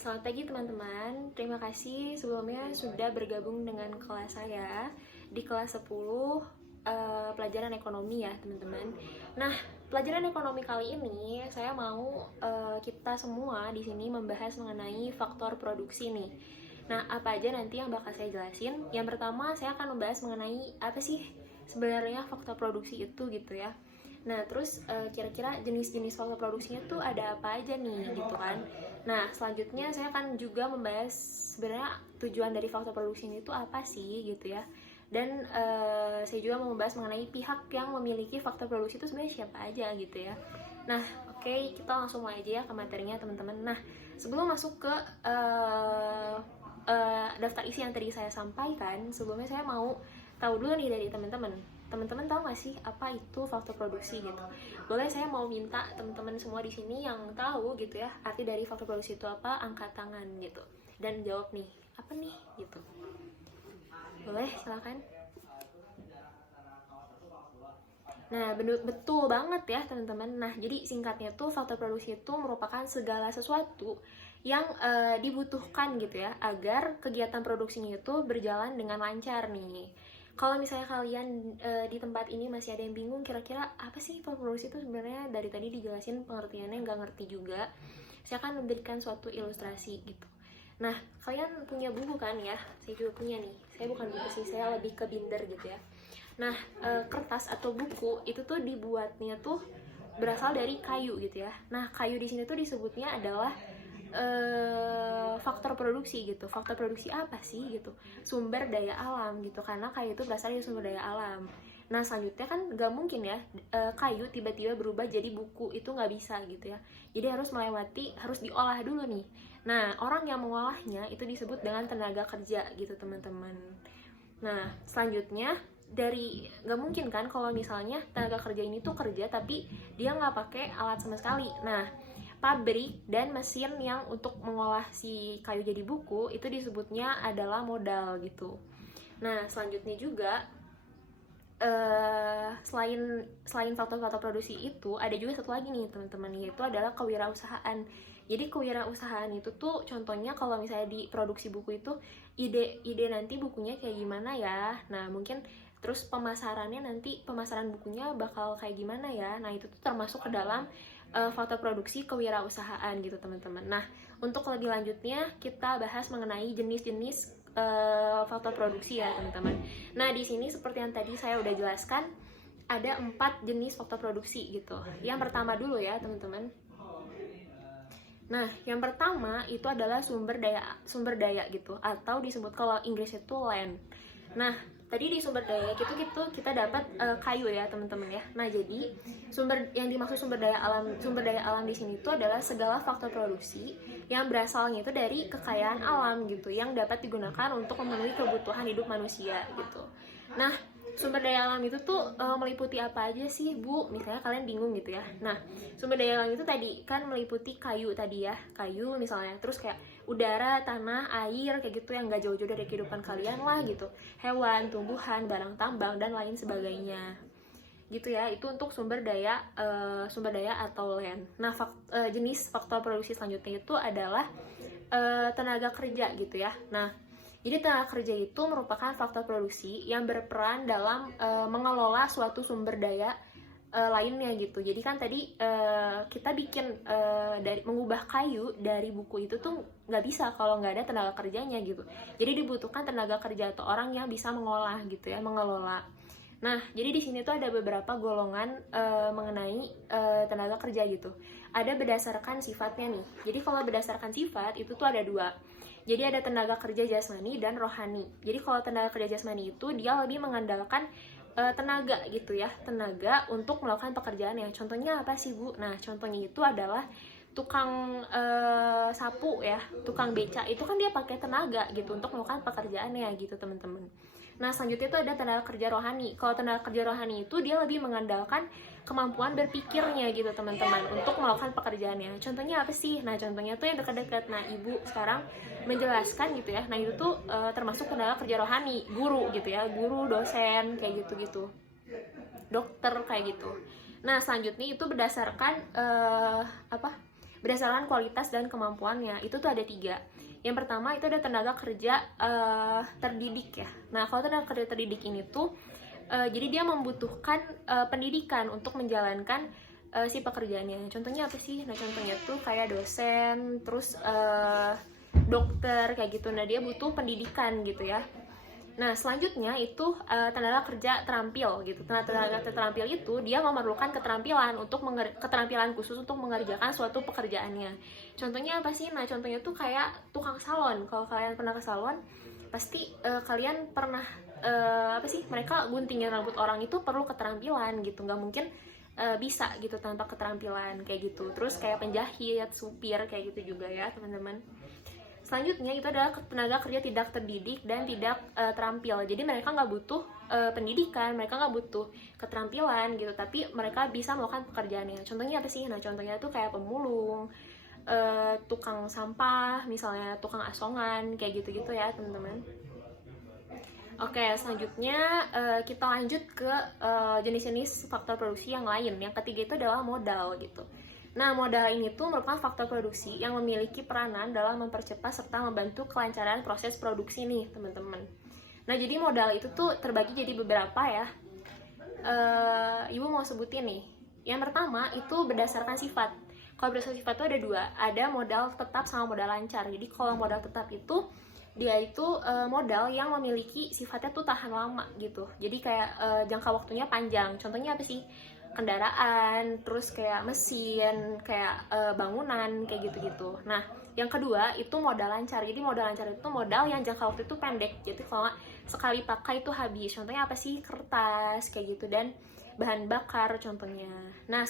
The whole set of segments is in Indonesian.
Selamat pagi teman-teman. Terima kasih sebelumnya sudah bergabung dengan kelas saya di kelas 10 pelajaran ekonomi ya teman-teman. Nah, pelajaran ekonomi kali ini saya mau kita semua di sini membahas mengenai faktor produksi nih. Nah, apa aja nanti yang bakal saya jelasin? Yang pertama, saya akan membahas mengenai apa sih sebenarnya faktor produksi itu gitu ya. Nah, terus kira-kira jenis-jenis faktor produksinya tuh ada apa aja nih gitu kan. Nah, selanjutnya saya akan juga membahas sebenarnya tujuan dari faktor produksi ini tuh apa sih gitu ya. Dan saya juga mau membahas mengenai pihak yang memiliki faktor produksi itu sebenarnya siapa aja gitu ya. Nah, oke, kita langsung mulai aja ya ke materinya teman-teman. Nah, sebelum masuk ke daftar isi yang tadi saya sampaikan, sebelumnya saya mau tahu dulu nih dari teman-teman. Teman-teman tahu nggak sih apa itu faktor produksi gitu? Boleh saya mau minta teman-teman semua di sini yang tahu gitu ya arti dari faktor produksi itu apa, angkat tangan gitu dan jawab nih apa nih gitu. Boleh silakan. Nah, betul banget ya teman-teman. Nah, jadi singkatnya tuh faktor produksi itu merupakan segala sesuatu yang dibutuhkan gitu ya agar kegiatan produksinya itu berjalan dengan lancar nih. Kalau misalnya kalian di tempat ini masih ada yang bingung kira-kira apa sih faktor produksi itu sebenarnya, dari tadi dijelasin pengertiannya nggak ngerti juga. Saya akan memberikan suatu ilustrasi gitu. Nah, kalian punya buku kan ya? Saya juga punya nih. Saya bukan buku sih, saya lebih ke binder gitu ya. Nah, kertas atau buku itu tuh dibuatnya tuh berasal dari kayu gitu ya. Nah, kayu di sini tuh disebutnya adalah faktor produksi gitu. Faktor produksi apa sih gitu? Sumber daya alam gitu, karena kayu itu berasal dari sumber daya alam. Nah, selanjutnya kan nggak mungkin ya kayu tiba-tiba berubah jadi buku, itu nggak bisa gitu ya. Jadi harus diolah dulu nih. Nah, orang yang mengolahnya itu disebut dengan tenaga kerja gitu teman-teman. Nah, selanjutnya nggak mungkin kan kalau misalnya tenaga kerja ini tuh kerja tapi dia nggak pakai alat sama sekali. Nah, pabrik dan mesin yang untuk mengolah si kayu jadi buku itu disebutnya adalah modal gitu. Nah, selanjutnya juga selain faktor-faktor produksi itu ada juga satu lagi nih teman-teman, yaitu adalah kewirausahaan. Jadi kewirausahaan itu tuh contohnya kalau misalnya di produksi buku itu ide nanti bukunya kayak gimana ya. Nah, mungkin terus pemasaran bukunya bakal kayak gimana ya. Nah, itu tuh termasuk ke dalam faktor produksi kewirausahaan gitu teman-teman. Nah, untuk lebih lanjutnya kita bahas mengenai jenis-jenis faktor produksi ya teman-teman. Nah, di sini seperti yang tadi saya udah jelaskan ada 4 jenis faktor produksi gitu. Yang pertama dulu ya teman-teman. Nah, yang pertama itu adalah sumber daya gitu, atau disebut kalau Inggris itu land. Nah, tadi di sumber daya kita dapat kayu ya teman-teman ya. Nah, jadi yang dimaksud sumber daya alam di sini itu adalah segala faktor produksi yang berasalnya itu dari kekayaan alam gitu, yang dapat digunakan untuk memenuhi kebutuhan hidup manusia gitu. Nah, sumber daya alam itu tuh meliputi apa aja sih Bu? Misalnya kalian bingung gitu ya. Nah, sumber daya alam itu tadi kan meliputi kayu tadi ya, kayu misalnya, terus kayak udara, tanah, air, kayak gitu yang gak jauh-jauh dari kehidupan kalian lah gitu, hewan, tumbuhan, barang tambang, dan lain sebagainya gitu ya. Itu untuk sumber daya atau land. Nah, jenis faktor produksi selanjutnya itu adalah tenaga kerja gitu ya. Nah, jadi tenaga kerja itu merupakan faktor produksi yang berperan dalam mengelola suatu sumber daya lainnya gitu. Jadi kan tadi kita bikin mengubah kayu dari buku itu tuh nggak bisa kalau nggak ada tenaga kerjanya gitu. Jadi dibutuhkan tenaga kerja atau orang yang bisa mengolah gitu ya, mengelola. Nah, jadi di sini tuh ada beberapa golongan mengenai tenaga kerja gitu. Ada berdasarkan sifatnya nih. Jadi kalau berdasarkan sifat itu tuh ada 2. Jadi ada tenaga kerja jasmani dan rohani. Jadi kalau tenaga kerja jasmani itu dia lebih mengandalkan tenaga gitu ya, tenaga untuk melakukan pekerjaan yang contohnya apa sih Bu? Nah, contohnya itu adalah tukang sapu ya, tukang beca, itu kan dia pakai tenaga gitu untuk melakukan pekerjaannya gitu teman-teman. Nah, selanjutnya itu ada tenaga kerja rohani. Kalau tenaga kerja rohani itu dia lebih mengandalkan kemampuan berpikirnya gitu teman-teman untuk melakukan pekerjaannya. Contohnya apa sih? Nah, contohnya tuh yang dekat-dekat. Nah, Ibu sekarang menjelaskan gitu ya. Nah, itu tuh termasuk tenaga kerja rohani, guru gitu ya, guru, dosen kayak gitu-gitu, dokter kayak gitu. Nah, selanjutnya itu berdasarkan berdasarkan kualitas dan kemampuannya. Itu tuh ada 3. Yang pertama itu ada tenaga kerja terdidik ya. Nah, kalau tenaga kerja terdidik ini tuh jadi dia membutuhkan pendidikan untuk menjalankan si pekerjaannya. Contohnya apa sih? Nah, contohnya tuh kayak dosen, terus dokter kayak gitu. Nah, dia butuh pendidikan gitu ya. Nah, selanjutnya itu tenaga kerja terampil gitu. Tenaga kerja terampil itu dia memerlukan keterampilan keterampilan khusus untuk mengerjakan suatu pekerjaannya. Contohnya apa sih? Nah, contohnya tuh kayak tukang salon. Kalau kalian pernah ke salon, pasti kalian pernah apa sih? Mereka guntingin rambut orang itu perlu keterampilan gitu. Nggak mungkin bisa gitu tanpa keterampilan kayak gitu. Terus kayak penjahit, supir kayak gitu juga ya, teman-teman. Selanjutnya itu adalah tenaga kerja tidak terdidik dan tidak terampil. Jadi mereka nggak butuh pendidikan, mereka nggak butuh keterampilan gitu, tapi mereka bisa melakukan pekerjaannya. Contohnya apa sih? Nah, contohnya itu kayak pemulung, tukang sampah, misalnya tukang asongan, kayak gitu-gitu ya, teman-teman. Oke, selanjutnya kita lanjut ke jenis-jenis faktor produksi yang lain. Yang ketiga itu adalah modal gitu. Nah, modal ini tuh merupakan faktor produksi yang memiliki peranan dalam mempercepat serta membantu kelancaran proses produksi nih, teman-teman. Nah, jadi modal itu tuh terbagi jadi beberapa ya. Ibu mau sebutin nih. Yang pertama itu berdasarkan sifat. Kalau berdasarkan sifat itu ada 2. Ada modal tetap sama modal lancar. Jadi kalau modal tetap itu dia itu modal yang memiliki sifatnya tuh tahan lama gitu. Jadi kayak jangka waktunya panjang. Contohnya apa sih? Kendaraan, terus kayak mesin, kayak bangunan, kayak gitu-gitu. Nah, yang kedua itu modal lancar. Jadi modal lancar itu modal yang jangka waktu itu pendek. Jadi kalau nggak sekali pakai itu habis. Contohnya apa sih? Kertas, kayak gitu, dan bahan bakar contohnya. Nah,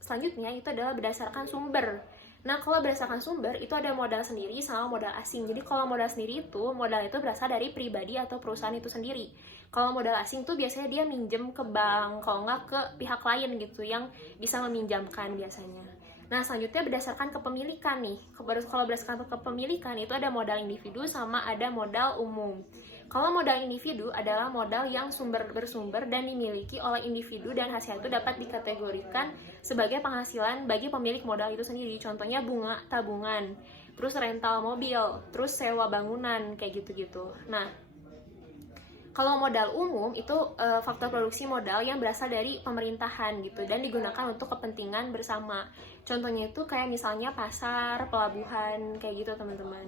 selanjutnya itu adalah berdasarkan sumber. Nah, kalau berdasarkan sumber itu ada modal sendiri sama modal asing. Jadi kalau modal sendiri itu, modal itu berasal dari pribadi atau perusahaan itu sendiri. Kalau modal asing tuh biasanya dia minjem ke bank, kalau nggak ke pihak lain gitu yang bisa meminjamkan biasanya. Nah, selanjutnya berdasarkan kepemilikan nih. Kalau berdasarkan kepemilikan itu ada modal individu sama ada modal umum. Kalau modal individu adalah modal yang bersumber dan dimiliki oleh individu dan hasil itu dapat dikategorikan sebagai penghasilan bagi pemilik modal itu sendiri. Contohnya bunga tabungan, terus rental mobil, terus sewa bangunan, kayak gitu-gitu. Nah, kalau modal umum itu faktor produksi modal yang berasal dari pemerintahan gitu dan digunakan untuk kepentingan bersama. Contohnya itu kayak misalnya pasar, pelabuhan, kayak gitu, teman-teman.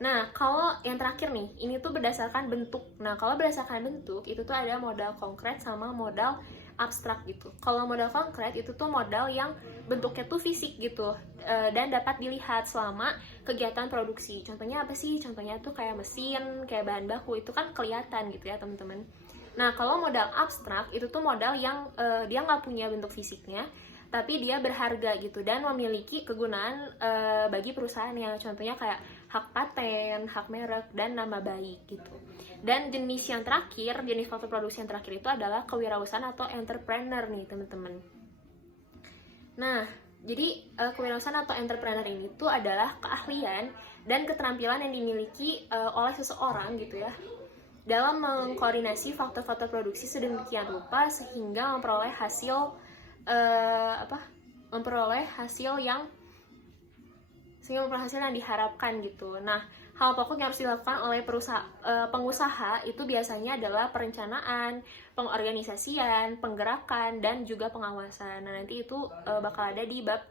Nah, kalau yang terakhir nih, ini tuh berdasarkan bentuk. Nah, kalau berdasarkan bentuk, itu tuh ada modal konkret sama modal abstrak gitu. Kalau modal konkret itu tuh modal yang bentuknya tuh fisik gitu, dan dapat dilihat selama kegiatan produksi. Contohnya apa sih? Contohnya tuh kayak mesin, kayak bahan baku, itu kan kelihatan gitu ya, teman-teman. Nah, kalau modal abstrak itu tuh modal yang dia nggak punya bentuk fisiknya, tapi dia berharga gitu dan memiliki kegunaan bagi perusahaannya. Contohnya kayak hak paten, hak merek, dan nama baik gitu. Dan jenis yang terakhir, jenis faktor produksi yang terakhir itu adalah kewirausahaan atau entrepreneur nih, teman-teman. Nah, jadi kewirausahaan atau entrepreneur ini tuh adalah keahlian dan keterampilan yang dimiliki oleh seseorang gitu ya, dalam mengkoordinasi faktor-faktor produksi sedemikian rupa sehingga memperoleh hasil yang diharapkan gitu. Nah, hal pokok yang harus dilakukan oleh pengusaha itu biasanya adalah perencanaan, pengorganisasian, penggerakan, dan juga pengawasan. Nah, nanti itu bakal ada di bab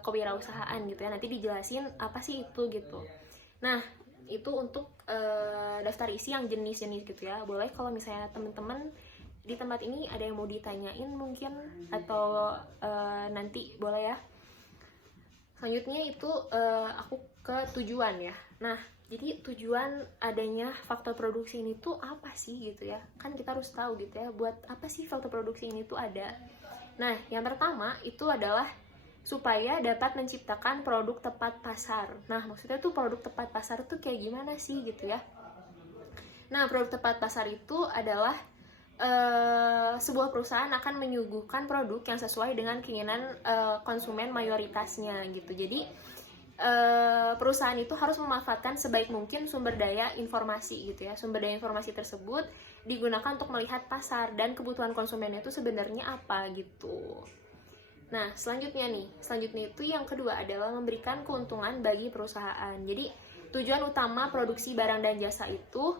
kewirausahaan gitu ya. Nanti dijelasin apa sih itu gitu. Nah, itu untuk daftar isi yang jenis-jenis gitu ya. Boleh kalau misalnya teman-teman di tempat ini ada yang mau ditanyain mungkin, atau nanti boleh ya. Selanjutnya itu aku ke tujuan ya. Nah, jadi tujuan adanya faktor produksi ini tuh apa sih gitu ya. Kan kita harus tahu gitu ya, buat apa sih faktor produksi ini tuh ada. Nah, yang pertama itu adalah supaya dapat menciptakan produk tepat pasar. Nah, maksudnya tuh produk tepat pasar tuh kayak gimana sih gitu ya. Nah, produk tepat pasar itu adalah sebuah perusahaan akan menyuguhkan produk yang sesuai dengan keinginan konsumen mayoritasnya gitu. Jadi perusahaan itu harus memanfaatkan sebaik mungkin sumber daya informasi gitu ya. Sumber daya informasi tersebut digunakan untuk melihat pasar dan kebutuhan konsumennya itu sebenarnya apa gitu. Nah, selanjutnya itu yang kedua adalah memberikan keuntungan bagi perusahaan. Jadi, tujuan utama produksi barang dan jasa itu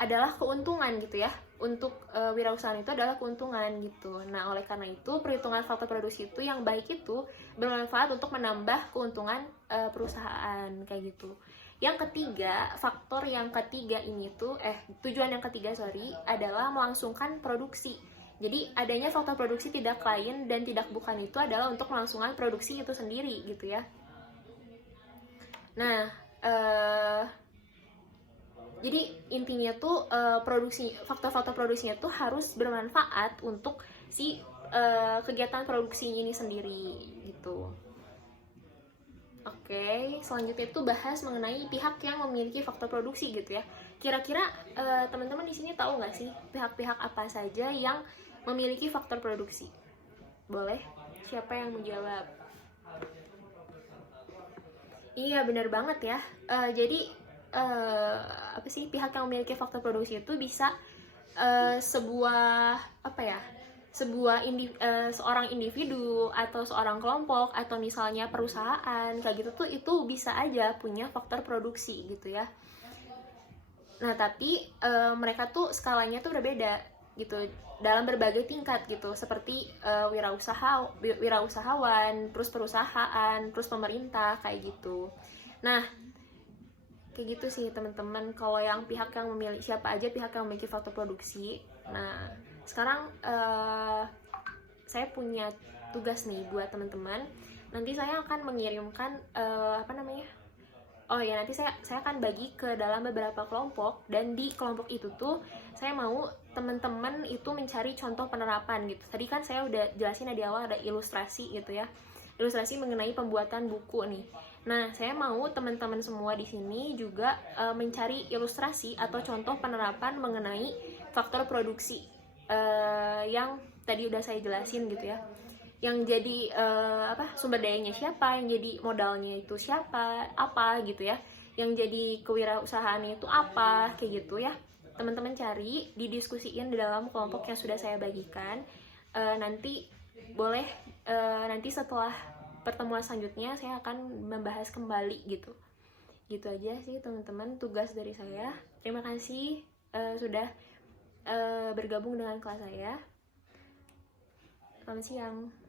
adalah keuntungan gitu ya. Untuk wirausahaan itu adalah keuntungan gitu. Nah, oleh karena itu, perhitungan faktor produksi itu yang baik itu bermanfaat untuk menambah keuntungan perusahaan kayak gitu. Yang ketiga, tujuan yang ketiga adalah melangsungkan produksi. Jadi adanya faktor produksi tidak lain dan tidak bukan itu adalah untuk melangsungkan produksi itu sendiri gitu ya. Nah, jadi intinya tuh faktor-faktor produksinya tuh harus bermanfaat untuk si kegiatan produksi ini sendiri gitu. Oke, selanjutnya itu bahas mengenai pihak yang memiliki faktor produksi gitu ya. Kira-kira teman-teman di sini tahu nggak sih pihak-pihak apa saja yang memiliki faktor produksi? Boleh? Siapa yang menjawab? Iya, benar banget ya. Jadi apa sih, pihak yang memiliki faktor produksi itu bisa seorang individu atau seorang kelompok atau misalnya perusahaan kayak gitu tuh, itu bisa aja punya faktor produksi gitu ya. Nah, tapi mereka tuh skalanya tuh berbeda gitu dalam berbagai tingkat gitu, seperti wirausahawan, terus perusahaan, terus pemerintah kayak gitu. Nah, kayak gitu sih teman-teman kalau yang pihak yang memiliki, siapa aja pihak yang memiliki faktor produksi. Nah, sekarang saya punya tugas nih buat teman-teman. Nanti saya akan mengirimkan nanti saya akan bagi ke dalam beberapa kelompok, dan di kelompok itu tuh saya mau teman-teman itu mencari contoh penerapan gitu. Tadi kan saya udah jelasin di awal ada ilustrasi gitu ya. Ilustrasi mengenai pembuatan buku nih. Nah, saya mau teman-teman semua di sini juga mencari ilustrasi atau contoh penerapan mengenai faktor produksi yang tadi udah saya jelasin gitu ya. Yang jadi sumber dayanya siapa, yang jadi modalnya itu siapa, apa gitu ya, yang jadi kewirausahaannya itu apa, kayak gitu ya. Teman-teman cari, didiskusiin di dalam kelompok yang sudah saya bagikan. Nanti boleh nanti setelah pertemuan selanjutnya saya akan membahas kembali gitu. Gitu aja sih teman-teman tugas dari saya. Terima kasih sudah bergabung dengan kelas saya. Selamat siang.